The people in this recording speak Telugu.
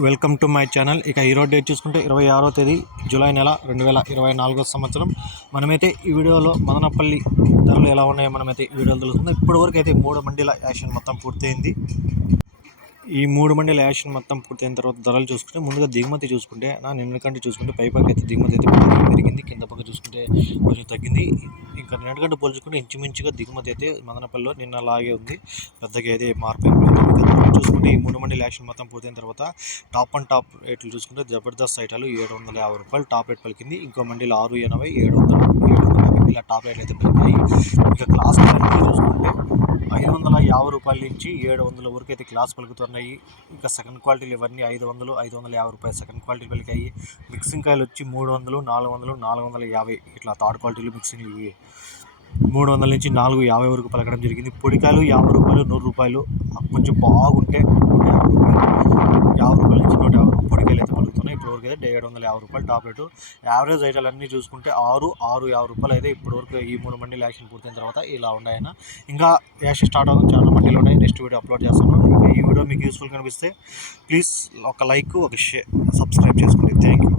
Welcome to my channel. ఇక ఈరోజు డేట్ చూసుకుంటే ఇరవై ఆరో తేదీ జూలై నెల రెండు వేల ఇరవై నాలుగో సంవత్సరం. మనమైతే ఈ వీడియోలో మదనపల్లి ధరలు ఎలా ఉన్నాయో మనమైతే ఈ వీడియోలో తెలుస్తుంది ఇప్పటివరకు అయితే మూడు మండీల యాక్షన్ మొత్తం పూర్తయింది. ఈ మూడు మండల యాక్షన్ మొత్తం పూర్తయిన తర్వాత ధరలు చూసుకుంటే ముందుగా దిగుమతి చూసుకుంటే నా నిన్నకంటే చూసుకుంటే పైపాకి అయితే దిగుమతి అయితే పెరిగింది. కింద పక్క చూసుకుంటే కొంచెం తగ్గింది. ఇంకా నిన్నటికంటే పోల్చుకుంటే ఇంచుమించుగా దిగుమతి అయితే మదనపల్లిలో నిన్న లాగే ఉంది. పెద్దగా అయితే మార్పు చూసుకుంటే ఈ మూడు మంది యాక్షన్ మొత్తం పూర్తయిన తర్వాత టాప్ అండ్ టాప్ రేట్లు చూసుకుంటే జబర్దస్త్ ఐటాలు ఏడు వందల యాభై రూపాయలు టాప్ రేట్ పలికింది. ఇంకో మండీలు ఆరు ఎనభై ఏడు వందలు ఏడు వందల యాభై ఇలా టాప్ రేట్లు అయితే పలికాయి. ఇంకా క్లాస్ చూసుకుంటే ఐదు వందల యాభై రూపాయల నుంచి ఏడు వందల వరకు అయితే క్లాస్ పలుకుతున్నాయి. ఇంకా సెకండ్ క్వాలిటీలు ఇవన్నీ ఐదు వందలు ఐదు వందల యాభై రూపాయలు సెకండ్ క్వాలిటీ పలికాయి. మిక్సింగ్ కాయలు వచ్చి మూడు వందలు నాలుగు వందలు నాలుగు వందల యాభై ఇట్లా థర్డ్ క్వాలిటీలు మిక్సింగ్ ఇవి. మూడు వందల నుంచి నాలుగు యాభై వరకు పలకడం జరిగింది. పొడికాయలు యాభై రూపాయలు నూరు రూపాయలు కొంచెం బాగుంటే నూట యాభై రూపాయలు యాభై రూపాయల నుంచి నూట యాభై రూపాయలు పొడికాయలు అయితే పలుకుతున్నాయి ఇప్పుడు వరకు అయితే ఏడు వందల యాభై రూపాయలు టాబ్లెట్ యావరేజ్ ఐటాలు అన్నీ చూసుకుంటే ఆరు ఆరు యాభై రూపాయలు అయితే ఇప్పటివరకు ఈ మూడు మండీలు యాక్షన్ పూర్తయిన తర్వాత ఇలా ఉన్నాయన్న. ఇంకా యాక్షన్ స్టార్ట్ అవుతుంది. చాలా మండీలు ఉన్నాయి. నెక్స్ట్ వీడియో అప్లోడ్ చేస్తాను. ఈ వీడియో మీకు యూస్ఫుల్ కనిపిస్తే ప్లీజ్ ఒక లైక్ ఒక షేర్ సబ్స్క్రైబ్ చేసుకోండి. Thank you